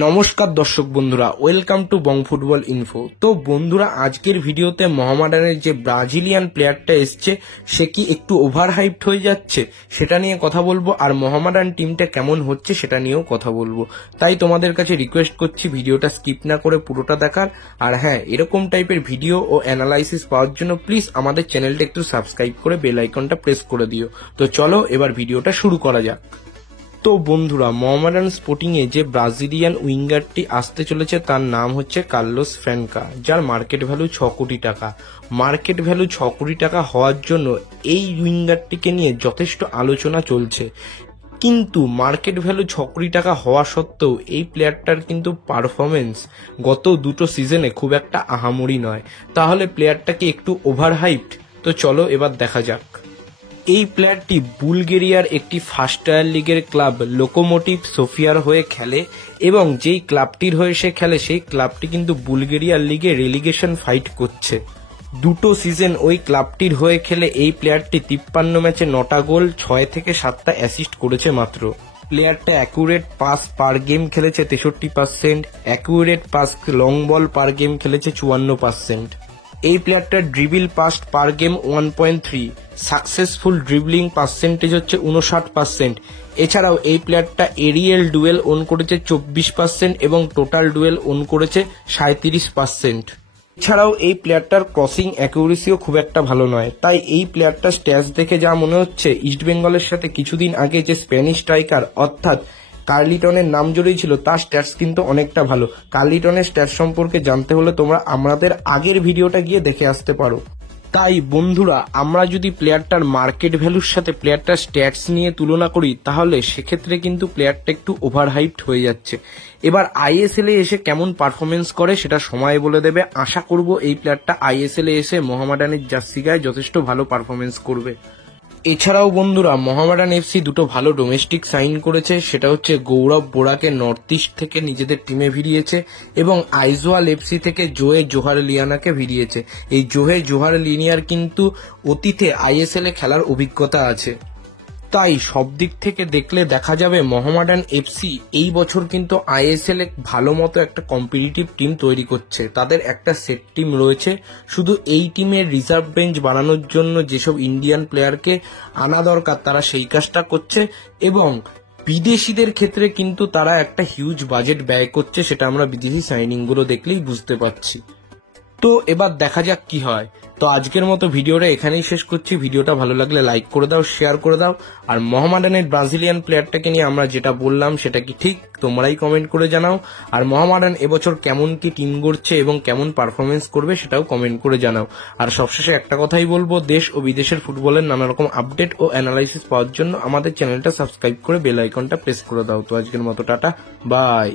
নমস্কার দর্শক বন্ধুরা, welcome to Bong football info. তো বন্ধুরা, আজকের ভিডিওতে মোহামেডানের যে ব্রাজিলিয়ান প্লেয়ারটা এসছে সে কি একটু ওভার হাইপড হয়ে যাচ্ছে সেটা নিয়ে কথা বলবো, আর মোহামেডান টিমটা কেমন হচ্ছে সেটা নিয়েও কথা বলবো। তাই তোমাদের কাছে রিকোয়েস্ট করছি ভিডিওটা স্কিপ না করে পুরোটা দেখার। আর হ্যাঁ, এরকম টাইপের ভিডিও ও অ্যানালাইসিস পাওয়ার জন্য প্লিজ আমাদের চ্যানেলটা একটু সাবস্ক্রাইব করে বেল আইকনটা প্রেস করে দিও। তো চলো এবার ভিডিওটা শুরু করা যাক। তো বন্ধুরা, মোহামেডান স্পোর্টিং এ যে ব্রাজিলিয়ান উইঙ্গারটি আসতে চলেছে তার নাম হচ্ছে কার্লোস ফ্র্যানকা, যার মার্কেট ভ্যালু 6 কোটি টাকা। মার্কেট ভ্যালু 6 কোটি টাকা হওয়ার জন্য এই উইঙ্গারটিকে নিয়ে যথেষ্ট আলোচনা চলছে, কিন্তু মার্কেট ভ্যালু 6 কোটি টাকা হওয়া সত্ত্বেও এই প্লেয়ারটার কিন্তু পারফরমেন্স গত দুটো সিজনে খুব একটা আহামরি নয়। তাহলে প্লেয়ারটা কি একটু ওভার হাইপড? তো চলো এবার দেখা যাক। এই প্লেয়ারটি বুলগেরিয়ার একটি ফার্স্ট টায়ার লিগের ক্লাব লোকোমোটিভ সোফিয়ার হয়ে খেলে, এবং যেই ক্লাবটির হয়ে সে খেলে সেই ক্লাবটি কিন্তু বুলগেরিয়ার লিগে রেলিগেশন ফাইট করছে। দুটো সিজন ওই ক্লাবটির হয়ে খেলে এই প্লেয়ারটি 53 ম্যাচে 9টা গোল, 6 থেকে 7টা অ্যাসিস্ট করেছে মাত্র। প্লেয়ারটা অ্যাকুরেট পাস পার গেম খেলেছে 63%, অ্যাকুরেট পাস লং বল পার গেম খেলেছে 54%। এই প্লেয়ারটার ড্রিবল পাস পার গেম 1.3, সাকসেসফুল ড্রিবলিং পার্সেন্টেজ হচ্ছে 59%। এছাড়াও এই প্লেয়ারটা এরিয়াল ডুয়েল ওন করেছে 24% এবং টোটাল ডুয়েল ওন করেছে 37%। এছাড়াও এই প্লেয়ারটার ক্রসিং অ্যাকুরেসিও খুব একটা ভালো নয়। তাই এই প্লেয়ারটার স্ট্যাটস দেখে যা মনে হচ্ছে, ইস্টবেঙ্গলের সাথে কিছুদিন আগে যে স্প্যানিশ স্ট্রাইকার অর্থাৎ কার্লিটনের নাম জড়িয়ে ছিল তার স্ট্যাটস কিন্তু অনেকটা ভালো। কার্লিটনের স্ট্যাটস সম্পর্কে জানতে হলে তোমরা আমাদের আগের ভিডিওটা গিয়ে দেখে আসতে পারো। তাই বন্ধুরা, আমরা যদি প্লেয়ারটার মার্কেট ভ্যালুর সাথে প্লেয়ারটার স্ট্যাটস নিয়ে তুলনা করি তাহলে সেক্ষেত্রে কিন্তু প্লেয়ারটা একটু ওভার হাইপড হয়ে যাচ্ছে। এবার আইএসএল এ এসে কেমন পারফরমেন্স করে সেটা সময় বলে দেবে। আশা করব এই প্লেয়ারটা আইএসএল এ এসে মোহামেডানের জার্সি গায়ে যথেষ্ট ভালো পারফরমেন্স করবে। এছাড়াও বন্ধুরা, মোহামেডান এফসি দুটো ভালো ডোমেস্টিক সাইন করেছে, সেটা হচ্ছে গৌরব বোরাকে নর্থ ইস্ট থেকে নিজেদের টিমে ভিড়িয়েছে এবং আইজওয়াল এফসি থেকে জোয়ে জোহার লিয়ানাকে ভিড়িয়েছে। এই জোহে জোহার লিনিয়ার কিন্তু অতীতে আইএসএল এ খেলার অভিজ্ঞতা আছে। তাই সব দিক থেকে দেখলে দেখা যাবে মোহামেডান এফসি এই বছর কিন্তু আইএসএল এ ভালো মতো একটা কম্পিটিটিভ টিম তৈরি করছে। তাদের একটা সেট টিম রয়েছে, শুধু এই টিমের রিজার্ভ বেঞ্চ বানানোর জন্য যেসব ইন্ডিয়ান প্লেয়ারকে আনা দরকার তারা সেই কাজটা করছে, এবং বিদেশিদের ক্ষেত্রে কিন্তু তারা একটা হিউজ বাজেট ব্যয় করছে, সেটা আমরা বিদেশি সাইনিং গুলো দেখলেই বুঝতে পারছি। তো এবার দেখা যাক কি হয়। তো আজকের মতো ভিডিওটা এখানেই শেষ করছি। ভিডিওটা ভালো লাগলে লাইক করে দাও, শেয়ার করে দাও। আর মোহামেডানের ব্রাজিলিয়ান প্লেয়ারটাকে নিয়ে আমরা যেটা বললাম সেটা কি ঠিক, তোমরাই কমেন্ট করে জানাও। আর মোহামেডান এবছর কেমন কি টিম গড়ছে এবং কেমন পারফরমেন্স করবে সেটাও কমেন্ট করে জানাও। আর সবশেষে একটা কথাই বলবো, দেশ ও বিদেশের ফুটবলের নানা রকম আপডেট ও অ্যানালাইসিস পাওয়ার জন্য আমাদের চ্যানেলটা সাবস্ক্রাইব করে বেল আইকনটা প্রেস করে দাও। তো আজকের মতো টাটা, বাই।